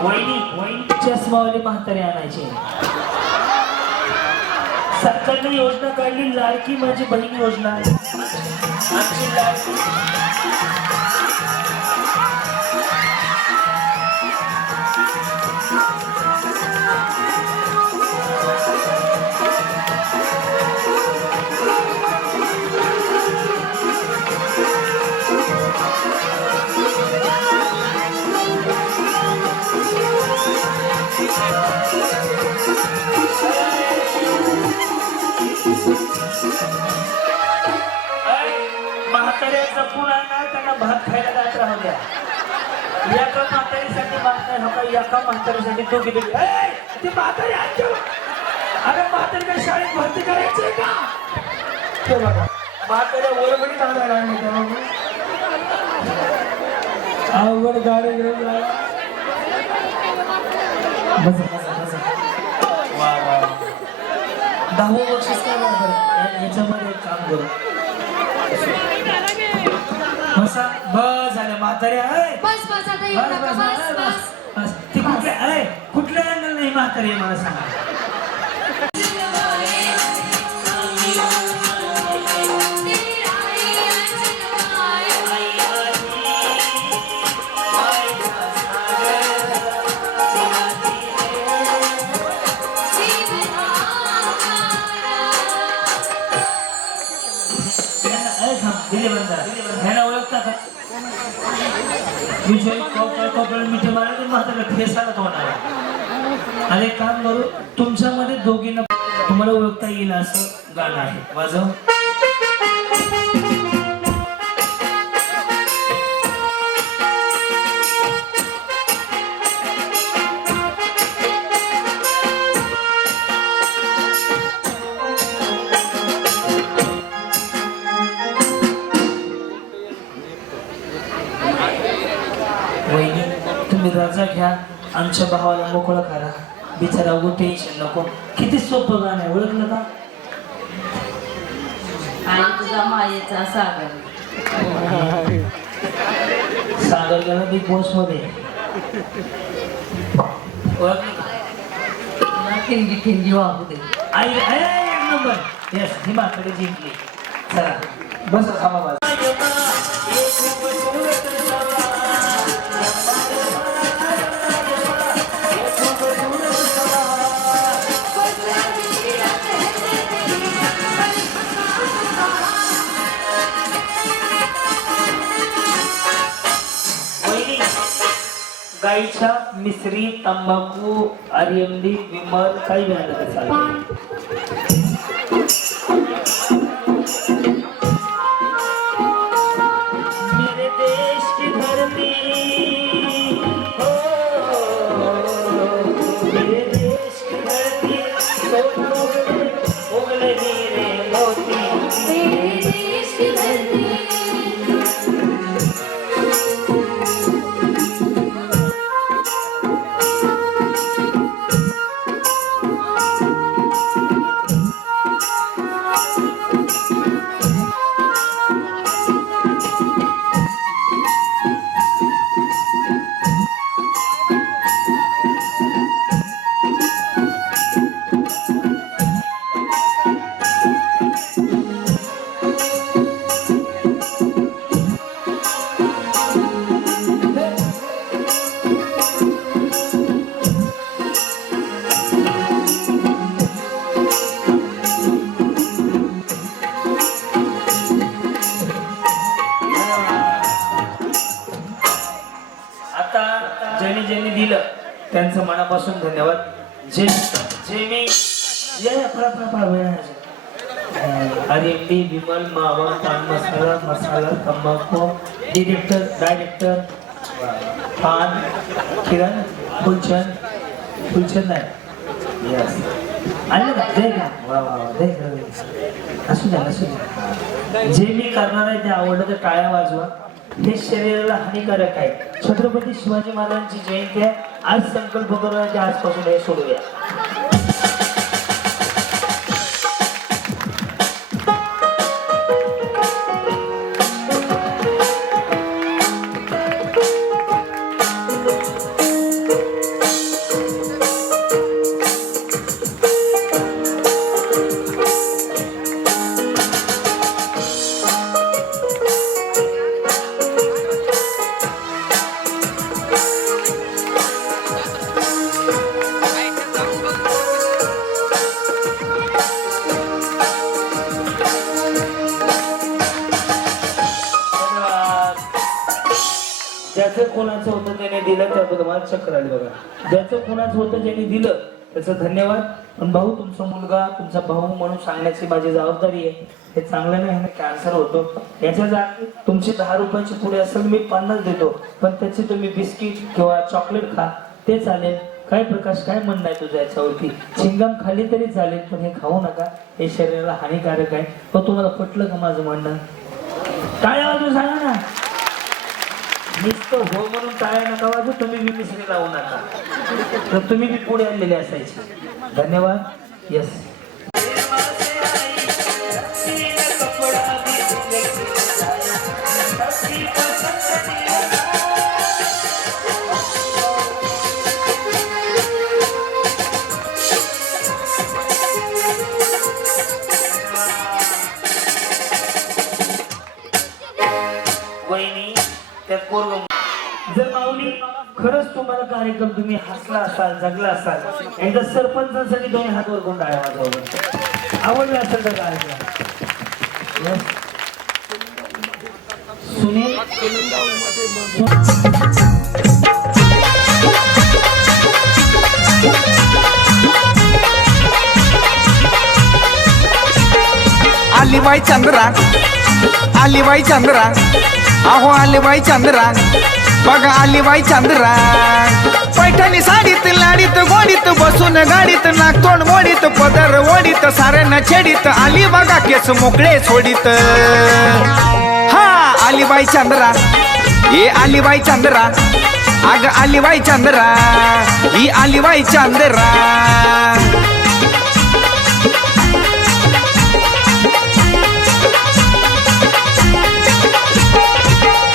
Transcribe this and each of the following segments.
वहिनी चष्मावाले म्हातारे आणायचे. सरकारने योजना काढली लाडकी माझी बहीण योजना. आमची लाडकी म्हाताऱ्याचा पुन्हा ना त्यांना भात खायला जात राहू द्या. एका म्हातारीसाठी मागताय हो का? एका म्हातारीसाठी दोघी दोघी ती म्हातारी अरे म्हातारी काय शाळेत भरती करायची का? ते बघा म्हाताऱ्या वरबडी आणायला अवघड गाडी घेऊन जायला. वा वा 10वं बक्षीस काय याच्यामध्ये काम करू. बस झालं म्हातारे ती कुठल्या अँगल नाही म्हातारी मला सांगा. ह्याला ओळखता का? मिठी मारली म्हातारा फेसाला तोंडाला. आणि एक काम करू तुमच्यामध्ये दोघींना तुम्हाला ओळखता येईल असं गाणं आहे. वाजव. वहिनी तुम्ही रजा घ्या आमच्या भावाला मोकळं करा. बिचारा उगं टेन्शन नको. किती सोपं गाणं आहे ओळखलं का? आणि तुझा मायेचा सागर. सागर गेला बिग बॉस मध्ये ओळखलं का? ठिणगी ठिणगी वाहू दे. आई एक नंबर. येस ही म्हातारी जिंकली. चला बस थांबा बस. गाईच्या मिसरी तंबाखू आर्यमदी विमल काही मिळालं तर चालेल. मेरे देश की धरती हो मेरे देश की धरती उगले हीरे मोती. मेरे देश की धरती ज्यांनी दिलं त्यांचं मनापासून धन्यवाद. जे मी आर्यमदी विमल मावा पान मसाला तंबाखू डायरेक्टर पान किरण फुलचंद नाही. यस आलं का? जय का? वा वा जय असू द्या असू द्या. जे मी करणार आहे ते आवडलं तर टाळ्या वाजवा. हे शरीराला हानिकारक आहे. छत्रपती शिवाजी महाराजांची जयंती आहे आज. संकल्प करूया की आजपासून हे सोडूया. होतं त्याने दिलं त्याबद्दल मला चक्कर आली बघा. ज्याचं कुणाचं होतं ज्याने दिलं त्याचं धन्यवाद. पण भाऊ तुमचा मुलगा तुमचा भाऊ म्हणून सांगण्याची माझी जबाबदारी आहे. हे चांगलं नाही, कॅन्सर होतो. याच्या जागी तुमची 10 रुपयाची पुढे असेल मी 50 देतो, पण त्याची तुम्ही बिस्किट किंवा चॉकलेट खा ते चालेल. काय प्रकाश काय म्हणणं आहे तुझ्या याच्यावरती? चिंगम खाली तरी चालेल पण हे खाऊ नका, हे शरीराला हानिकारक आहे. पण तुम्हाला पटलं का माझं म्हणणं? टाळ्या वाजून सांगा ना. नुसतं हो म्हणून टाळ्या नका वाजू, तुम्ही बी मिसरी लावू नका. तर तुम्ही बी पुढे आलेले असायचे. धन्यवाद. यस. जर माऊली खरंच तुम्हाला कार्यक्रम तुम्ही हसला असाल जगला असाल एकदा सरपंचांसाठी 2 हात वर करून टाळ्या वाजवा. आवडला असेल तर कार्यक्रम. सुनील आलीबाई चंद्रा, आलीबाई चंद्रा, अहो आलीबाई चंद्रा, बघा आलीबाई चंद्रा. पैठणी साडीत लाडीत गोडीत बसून गाडीत नागतोंड मोडीत पदर ओढीत साऱ्यांना छेडीत आली बघा केस मोकळे सोडीत. हा आलीबाई चंद्रा, हे आलीबाई चंद्रा, अग आलीबाई चंद्रा, ही आलीबाई चंद्रा.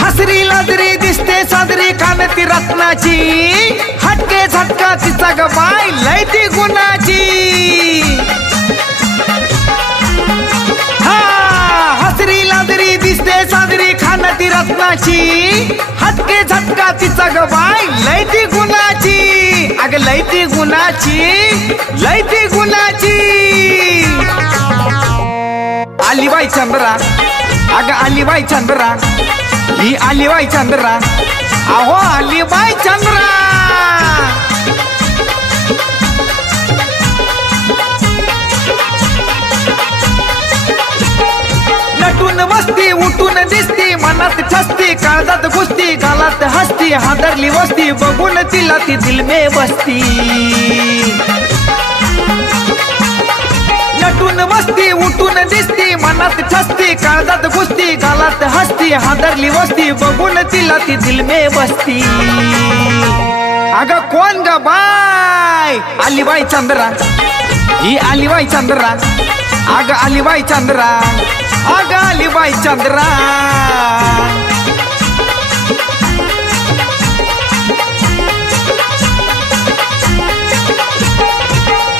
हसरी लाजरी दिसते साजरी कानती रत्नाची, हटके झटका तिचा ग बाय लय ती गुणाची. हा हसरी लाजरी दिसते साजरी खानती रत्नाची, हटके झटका तिचा ग बाय लय ती गुणाची. अग लय ती गुणाची, लय ती गुणाची. आलीबाई चंद्रा, अग आलीबाई चंद्रा, ही आलीबाई चंद्रा, अहो आलीबाई चंद्रा. नटून बसती उठून दिसती मनात ठसती काळजात घुसती गालात हसती हादरली वस्ती बघून तिला ती दिल में बसती. नटून बसती उठून दिसती मनात ठसती काळजात घुसती गालात हसती हादरली वस्ती बघून तिला ती दिल में बसती. अगं कोण ग बाय? आलीबाई चंद्रा, ही आलीबाई चंद्रा, अगं आलीबाई चंद्रा, अगं आलीबाई चंद्रा.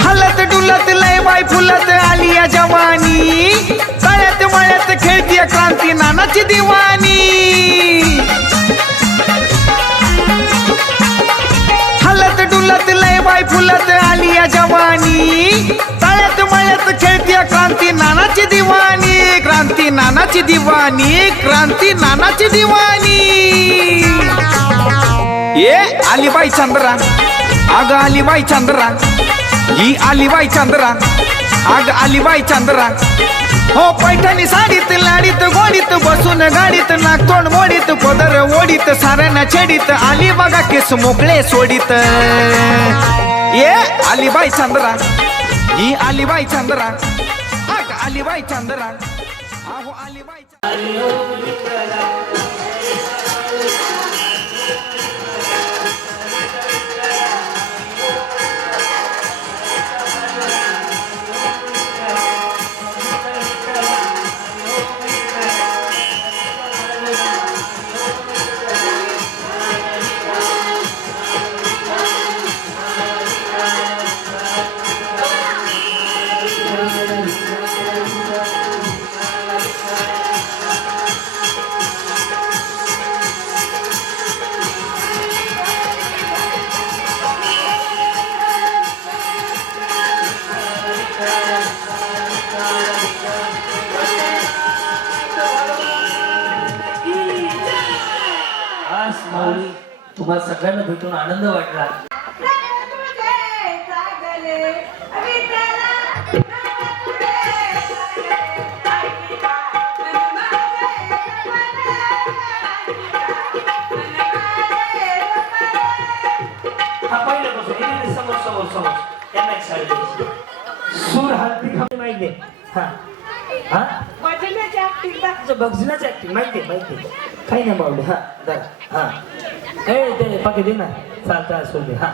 हलत डुलत लय बाय फुलत आली या जवानी, तळ्यात मळ्यात खेळती क्रांती नानाची दिवाणी. हलत डुलत लय बाय फुलत आली या जवानी, तळ्यात मळ्यात खेळती क्रांती नानाची दिवाणी. क्रांती नानाची दिवाणी, क्रांती नानाची दिवाणी. ये आलीबाई चंद्रा, अगं आलीबाई चंद्रा, ही आलीबाई चंद्रा, अग आलीबाई चंद्रा. हो पैठणी साडीत लाडीत गोडीत बसून गाडीत नागतोंड मोडीत पदर ओढीत साऱ्यांना छेडीत आली बघा केस मोकळे सोडीत. ये आलीबाई चंद्रा, ही आलीबाई चंद्रा, अग आलीबाई चंद्रा, अहो आलीबाई चंद्रा. सगळ्यांना भेटून आनंद वाटला. हा पहिल्यापासून हे समोर समोर समोर यांना एक साडी द्यायची. सूर हळदी खाली माहिती आहे. हा हा भजनाची ऍक्टिंग माहिती आहे माहिती आहे. काही नाही मावले. हा जरा हा ए ते पाकी दे ना चालता असू दे. हा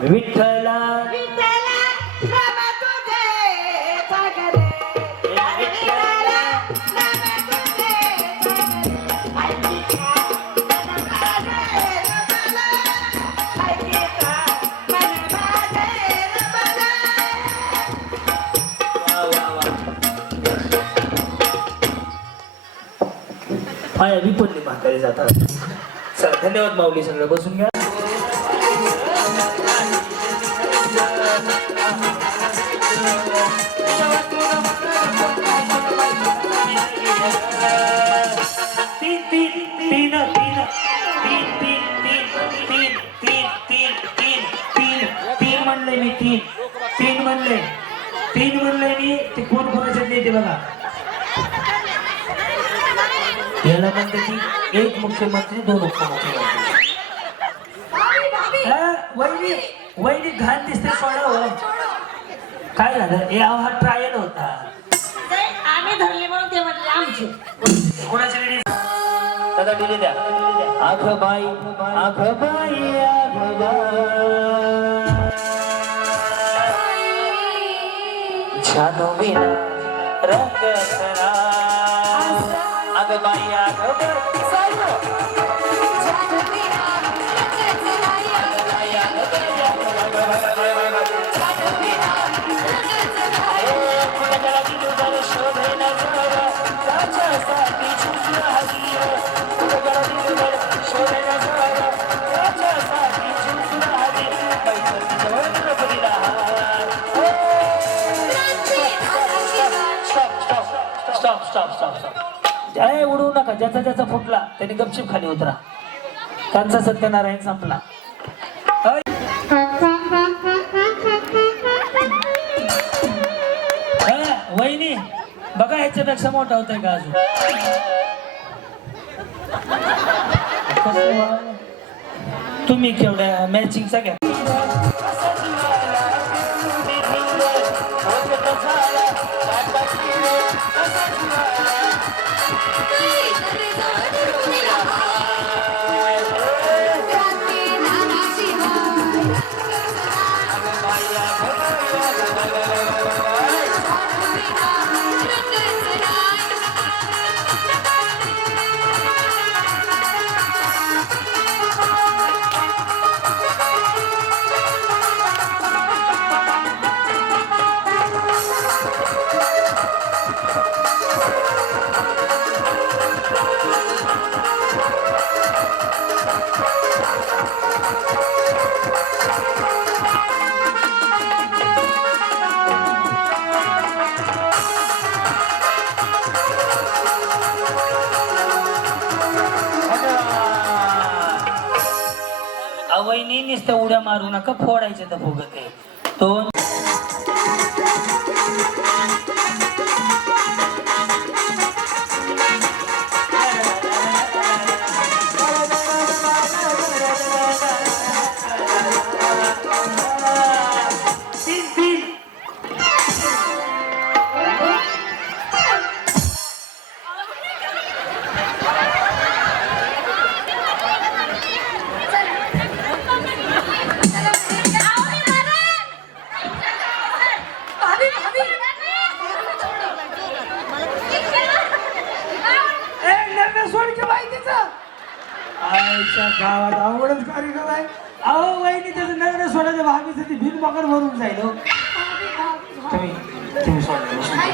विठ्ठला पाया विपणली म्हातारी जातात. चला धन्यवाद माऊली. सगळं बसून घ्या. तीन तीन तीन तीन तीन तीन तीन तीन तीन तीन तीन तीन म्हणले मी. तीन तीन म्हणले. तीन म्हणले मी. ते कोण कोणाच्यात येते बघा. याला म्हणते की एक मुख्यमंत्री दोन उपमुख्यमंत्री. वहिनी वहिनी घाण दिसते सोडा. काय झालं? हे हा ट्रायल होता. आम्ही धरले म्हणून ते म्हटले आमचे. कोणाची रेडी दादा दिले द्या. आख बाई आख बाई आख छानो बिना रंग सरा. आग बाई आग जय उडवू नका. ज्याचा ज्याचा फुटला त्याने गपचिप खाली उतरा. त्यांचा सत्यनारायण संपला. वहिनी बघा ह्याच्यापेक्षा मोठा होतोय का अजून. तुम्ही केवढ्या मॅचिंगचा घ्या. वहिनी नुसतं उड्या मारू नका. फोडायचे तर फुगत आहे. दोन गावात आवडच कार्यक्रम आहे. अहो वहिनी त्याचं नगर सोडायचं भाभीसाठी भिन पकड भरून जाईल. तुम्ही सोडा.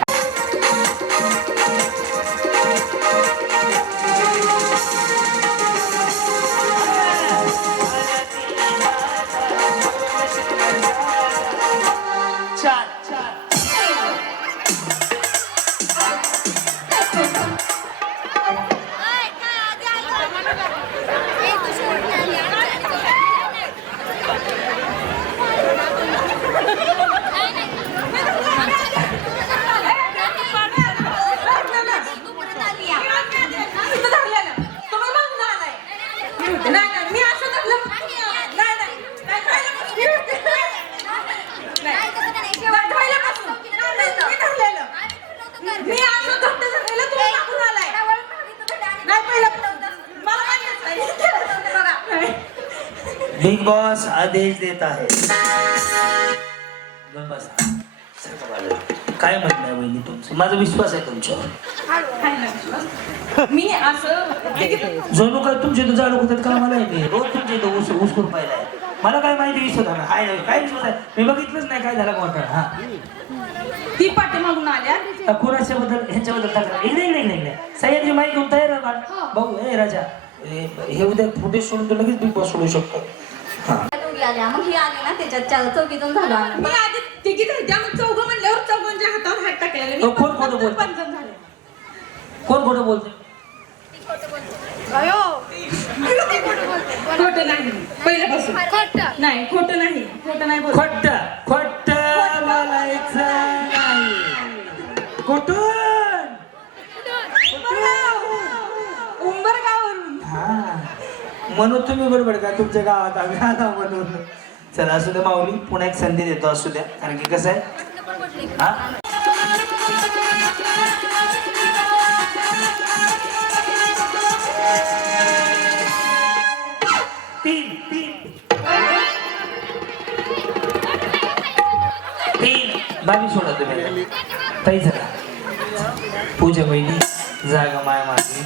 बिग बॉस आदेश देत आहे. गप्प बसा. सरका बाजूला. काय म्हणणं आहे वहिनी तुमचं? माझा विश्वास आहे तुमच्यावर. मी असं जणू काय तुमच्या इथं जाडू होतात का मला मी रोज तुमच्या इथं ऊस करून पाहिलाय. मला काय माहिती विश्वास आहे हाय काय विश्वास आहे मी बघितलंच नाही काय झालं कोणता. हा ती पाठीमागून आल्या कोणाच्याबद्दल ह्याच्याबद्दल तक्रार इकडे इकडे इकडे इकडे सह्याद्री माईक घेऊन तयार आहे बाळ. भाऊ हे राजा हे उद्या फुटेज सोडून तो लगेच बिग बॉस सोडू शकतो. हा दोघी आल्या मग ही आली ना त्याच्यात चौकीतून झालो आम्ही. मग आधी तिघी झाली मग चौघं म्हणल्यावर चौघांच्या हातावर हात टाकलेले मी कोण खोटं बोलतं? 5 जण झाले. कोण खोटं बोलतोय? खोटं नाही पहिल्यापासून नाही खोटं नाही बोलत. खोट बोलायचं नाही. कुठून? उंबरगाववरून हा म्हणून तुम्ही बरोबर का तुमच्या गावात आम्ही आला म्हणून. चला असू द्या माऊली पुन्हा एक संधी देतो असू द्या कारण की कसं आहे हा तीन बाबी सोडा तुम्ही ताई जरा पूजा बहिणी जागा माय मागे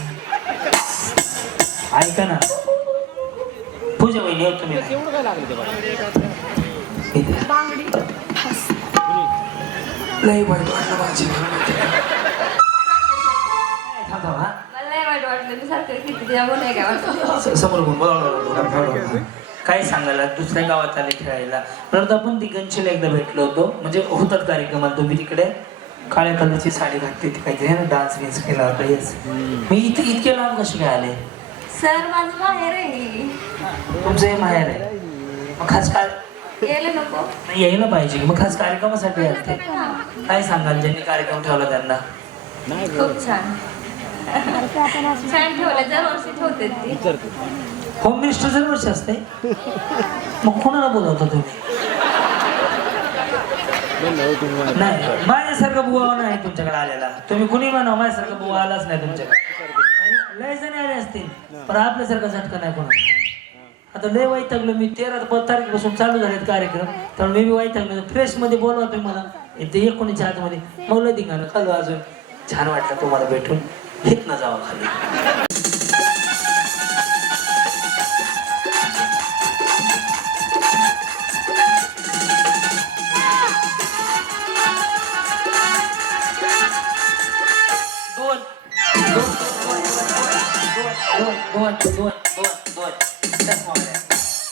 ऐका ना पूजा बहिणी तुम्ही लई वाईट वाटलं माझी. थांब हा मला नाही वाईट वाटलं मी सारखं किती त्यामुळे नाही काय वाटलं. समोर बोल काय सांगायला दुसऱ्या गावात आले खेळायला परत आपण दिगंशीला एकदा भेटलो होतो म्हणजे होतात कार्यक्रमाला तुम्ही तिकडे काळ्या कलरची साडी घातली ती काहीतरी ना डान्स बिन्स केला होता. येस मी इतके लांब कसे काय आले? सर माझं बाहेर आहे तुमचं हे माहेर आहे मग खास काय गेलं नको यायला पाहिजे मग खास कार्यक्रमासाठी आलते. काय सांगाल ज्यांनी कार्यक्रम ठेवला त्यांना? खूप छान छान ठेवलं दरवर्षी ठेवते ती. होम मिनिस्टर जर वर्ष असते मग कोणाला बोलवता तुम्ही? नाही माझ्यासारखं बुवा नाही तुमच्याकडे आलेला. तुम्ही कुणी म्हणा माझ्यासारखं बुवा आलाच नाही तुमच्याकडे. लय जणी आले असतील पण आपल्यासारखं झटका नाही कोणा. आता लय वैतागलो मी 13 तारखेपासून चालू झालेत कार्यक्रम तर मी बी वैतागलो. फ्रेश मध्ये बोलवा तुम्ही मला ते 19च्या आतमध्ये मग लय धिंगाणं खालो. अजून छान वाटलं तुम्हाला भेटून. हित न जावं खाली. दोन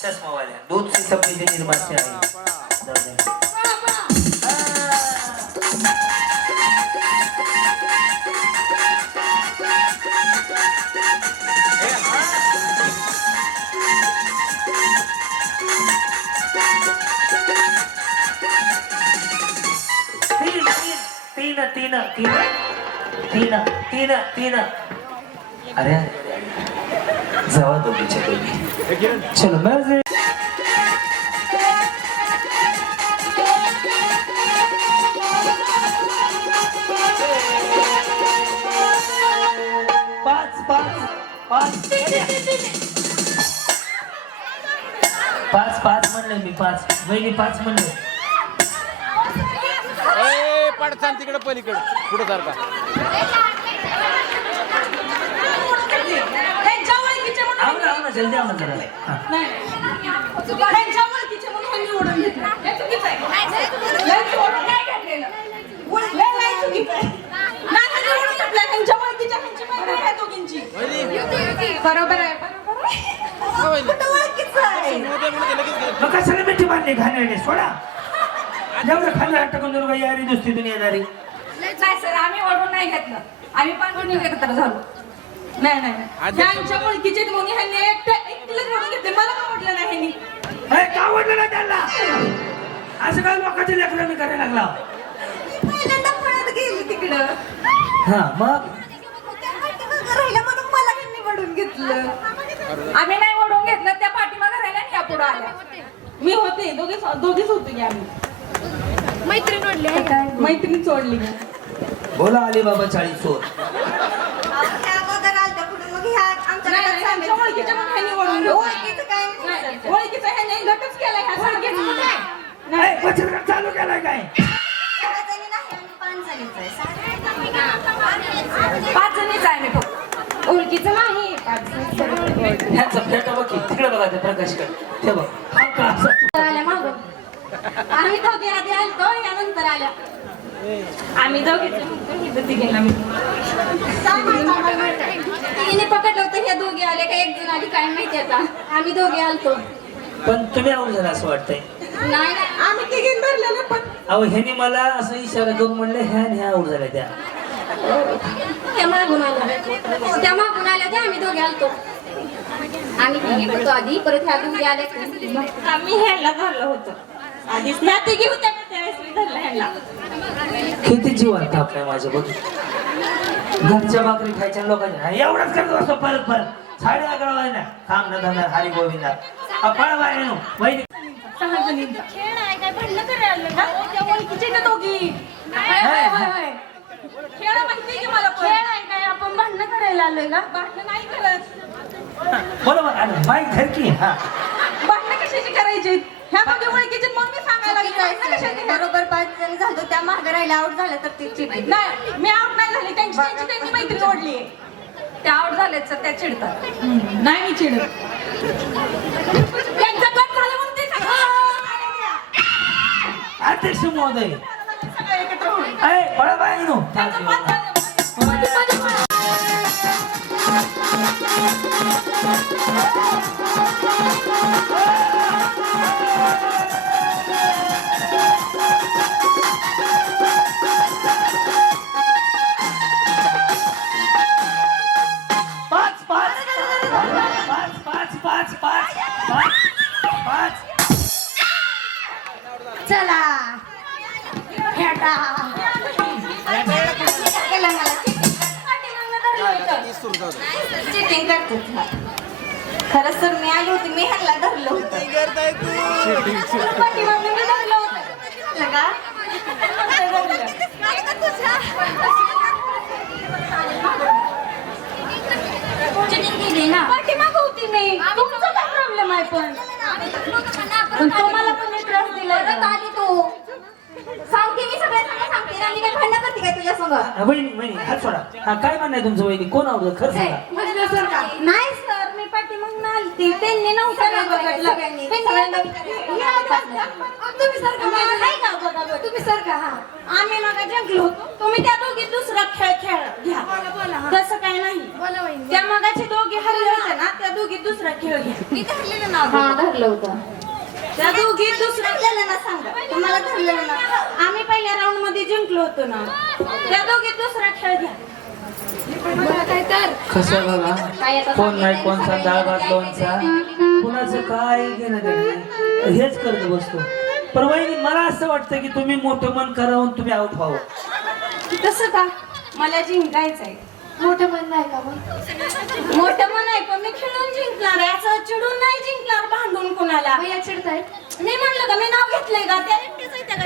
चष्मा वाल्या दूध से सब्जी निर्माण से आहे. तीन अरे जावा दोघीच्या दोघी. चलो मैं पाच म्हणले मी 5 वहिनी 5 म्हणले. पडसान तिकडे पलीकडे पुढे सारखा जल्दी आम्हाला जरा बरोबर आहे मग कशाला मिठी मारली खाण्याने सोडा जेवढं खाल्लं टाकून जर काही यारी दुसरी दुनियादारी. नाही सर आम्ही ओढून नाही घेतलं आम्ही पण एकत्र झालो. नाही त्यांच्या ओळखीचे मग ह्यांनी एकटीलाच ओढून घेतले. मला का म्हटलं नाही ह्यांनी का आवडलं ना त्यांना असं काय लोकांचे लेकरं मी करायला लागला. पहिल्यांदा पळत गेली तिकडं हा मग राहिलं म्हणून मला ह्यांनी वडून घेतलं. आम्ही नाही ओढून घेतलं त्या पाठीमागे राहिल्या आणि या पुढे आल्या. मी होते दोघीच होतो की आम्ही मैत्रीण ओढली मैत्रिणी सोडली. बोला आली बाबा 40 चोर. ओळखीच्या मग ह्यांनी ओढून घेतलं. ओळखीचं कशी काय ते बघ हा का असा आल्या मागं आम्ही दोघे आधी आलतो यानंतर आल्या आम्ही दोघीचे तिघींना तिघीने पकडलं होतं ह्या दोघी आल्या का एक जण आली काय माहिती आता आम्ही दोघे आलतो पण तुम्ही आऊट झाला असं वाटतंय नाही आम्ही तिघीन धरलेलं पण अहो ह्याने मला असं इशारा करून म्हणले ह्या आऊट झाल्या त्या त्या मागून आल्या त्या आम्ही दोघे आलतो आम्ही तिघी होतो आधी परत ह्या दोघी आल्या आम्ही ह्याला धरलं होतं आधीच ह्या तिघी होत्या का त्यावेळेस मी धरलं ह्याला किती जीव आणता आपल्या माझ्या बघ घरच्या भाकरी खायच्या लोकांच्या एवढाच करत असतो परत 11:30 वाजता काम न धंदा हरी गोविंदा आपण बाहेर वहिनी खेळ आहे काय भांडणं करायला का त्या ओळखीचे का दोघी खेळ माहिती की मला खेळ आहे काय आपण भांडणं करायला आलोय का भांडणं नाही करत बरोबर आणि माईक धर की हा भांडणं कशाची करायची ह्या दोघी ओळखीचे म्हणून मी सांगायला लागले बरोबर 5 जण झालो त्या मागे राहिला आउट झालं तर ती चिडली. नाही मी आउट नाही झाले त्यांनी मैत्री ओढली त्या आउट झालेत तर त्या चिडतात नाही मी चिडत त्यांचा गट झाला म्हणून ते अध्यक्ष महोदय सगळं एकत्र होईल बडा बाईनो त्यांचं पाच झालं. चला खेळा केलं मला चिटिंग करते खरंच तर मी आली होती मी ह्याला धरलं होतं पाठीमागून धरलं होतं का चिटिंग केली ना पाठीमाग होती मी तुमचा काय प्रॉब्लेम आहे पण तुम्हाला पण त्रास दिला आली तू सांगते मी सगळ्यांना सांगते आणि काय भांडण करते काय तुझ्या संग वहिनी हात सोडा हा काय म्हणणं तुमचं वहिनी कोण आवडतं खरं सांगा नाही सर मी पाठीमागून आलती त्यांनी नव्हतं बघितलं तुम्ही सर का तुम्ही सर का हा आम्ही मग जिंकलो होतो तुम्ही त्या दोघी दुसरा खेळ घ्या तसं काय नाही त्या मगाची दोघी हरले होते ना त्या दोघी दुसरा खेळ घ्या हा धरलं होतं त्या दोघी दुसरा केलं ना सांगा तुम्हाला धरलं ना आम्ही पहिल्या राऊंड मध्ये जिंकलो होतो ना त्या दोघी दुसरा खेळ घ्या मला काय तर कसं बघा कोण नाही कोणचा डाळ भात लोणचा कुणाचं काय घेणं देणं हेच करत बसतो पण वहिनी मला असं वाटतं की तुम्ही मोठं मन करावून तुम्ही आउट व्हावं तसं का मला जिंकायचंय मोठं मन नाही का मग मोठं मन आहे पण मी खेळून जिंकणार आहे असं चिडून नाही जिंकणार भांडून कोणाला या चिडताय मी म्हणलं का मी नाव घेतलंय का त्या एकटेच आहे त्या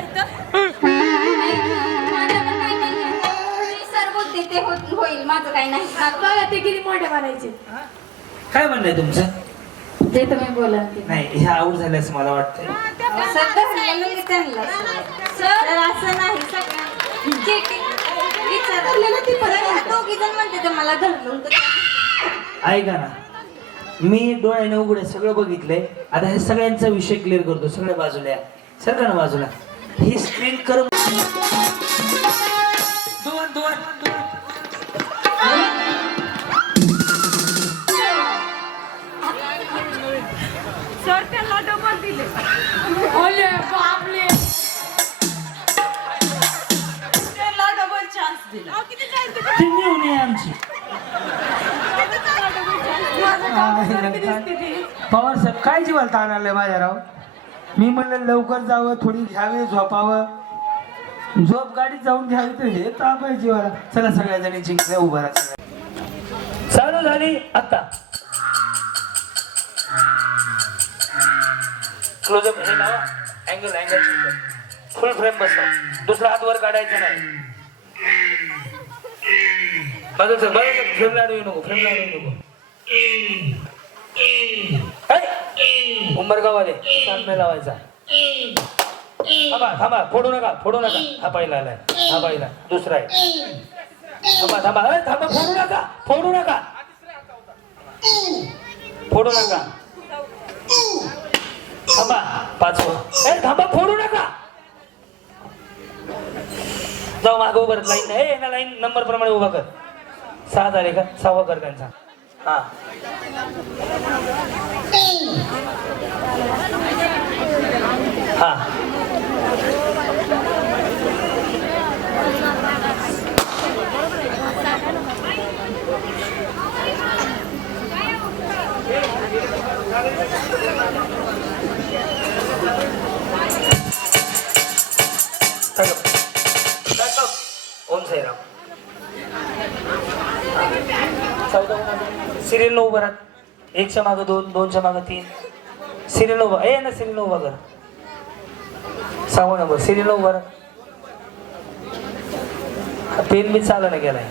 सर बोलते ते होईल माझं काही नाही बघा ते किती मोठे बनायचे काय म्हणणं आहे तुमचं ते तुम्ही बोला नाही हे आउट झालं असं मला वाटतंय सर धरलेलं मी त्यांना सर असं नाही सगळ्यांना विचारलेलं ती परत दोघी जण म्हणते ते मला धरलं होतं ऐका ना मी डोळ्याने उघडे सगळं बघितलंय आता हे सगळ्यांचा विषय क्लिअर करतो सगळ्या बाजूला या. सरका ना बाजूला ही स्क्रीन कर सर त्याला डबल दिले ओले बापले त्याला डबल चान्स दिला ती मिळून आहे आमची पवार साहेब काय जीवाला ताण आलंय माझ्या राव मी म्हणलं लवकर जावं थोडी घ्यावी झोपावं झोप गाडीत जाऊन घ्यावी तर हे ताप आहे जीवाला चला सगळ्या जणी जिंकल्या उभा राहा चालू झाली आता क्लोजअप हे नाव अँगल फुल फ्रेम बसवा दुसरा हात वर काढायचा नाही बदल फ्रेम लावू नको उंबरगावाले नाही लावायचा थांबा फोडू नका हा पहिला आलाय हा पहिला दुसरा आहे थांबा फोडू नका थांबा 5वं. ए थांबा, फोडू नका. जाऊ मागं उभं लाईन. ना लाईन नंबर प्रमाणे उभा कर. 6 झाले का? 6वा कर त्यांचा. हा हा ओम साईराम. सिरियल न उभं राहा. 1च्या मागं 2, 2च्या मागं 3. सिरियल उभा. ना सिरियल उभा कर. 6वा नंबर सिरियल उभा राहा. पेन मी चालू नाही गेलाय.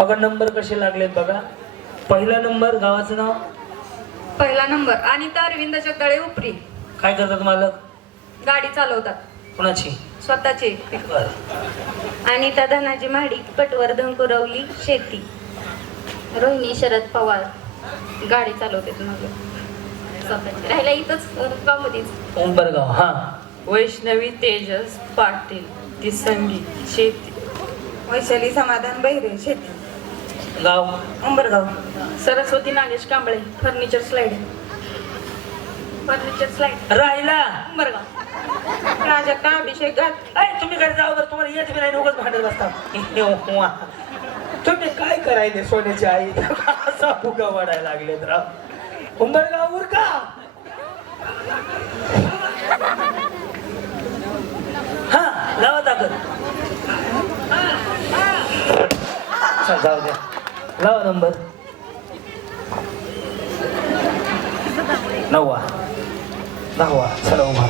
अगं नंबर कसे लागलेत बघा. पहिला नंबर गावाचं नाव. पहिला नंबर अनिता अरविंद जगदाळे उपरी. काय करतात मालक? गाडी चालवतात. कोणाची? स्वतःचे. बरं. अनिता धनाजी महाडिक पटवर्धन कुरवली शेती. रोहिणी शरद पवार गाडी चालवते. मग स्वतःची राहिला इथंच गावमध्येच. उंबरगाव. हा वैष्णवी तेजस पाटील तिसंगी शेती. वैशाली समाधान बहिरे शेती. गाव Umbargaon. Saraswati Nagesh Kamble furniture slide. Furniture slide राहिला उंबरगाव. प्राजक्ता अभिषेक घाट. तुम्ही घरी जाऊ तर तुम्हाला येत बी नाही. उगाच भांडत बसता. तुम्ही काय करायले सोन्याची आई? असा फुगा वाढायला लागले तर उंबरगाव उरका. हा लावा ताकद. जाऊ द्या. लावा नंबर 9वा 10वा. चला उभा.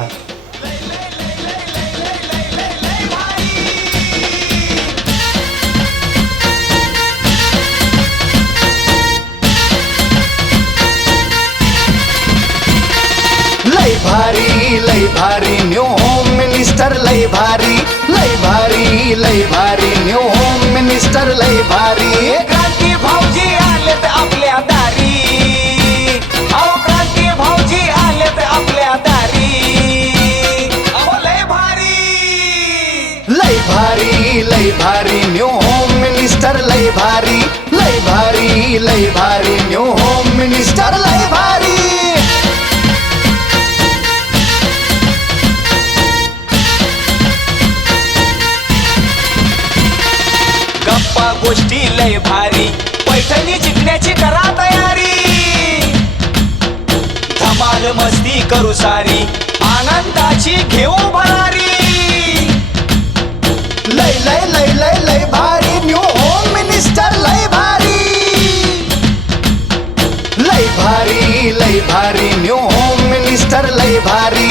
लय भारी न्यू होम मिनिस्टर. लय भारी न्यू होम मिनिस्टर. लय भारी. क्रांती भाऊजी आलेत आपल्या दारी. अहो क्रांती भाऊजी आलेत आपल्या दारी. अहो लय भारी न्यू होम मिनिस्टर. लय भारी न्यू होम मिनिस्टर. लय भारी. गप्पा गोष्टी लय भारी. पैठणी जिंकण्याची करा तयारी. धमाल मस्ती करू सारी. आनंदाची घेऊ भरारी. लय भारी न्यू होम मिनिस्टर. लय भारी न्यू होम मिनिस्टर. लय भारी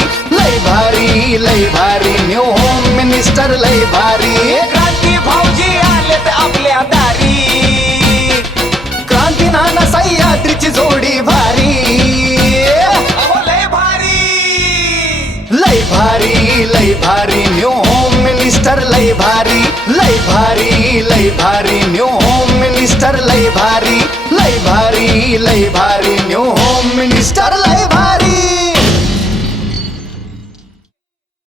न्यू होम मिनिस्टर. लय भारी. क्रांती भाऊजी आलेत आपल्या दारी. क्रांती नाना सह्याद्रीची जोडी भारी. लय भारी न्यू होम मिनिस्टर. लय भारी न्यू होम मिनिस्टर. लय भारी न्यू होम मिनिस्टर.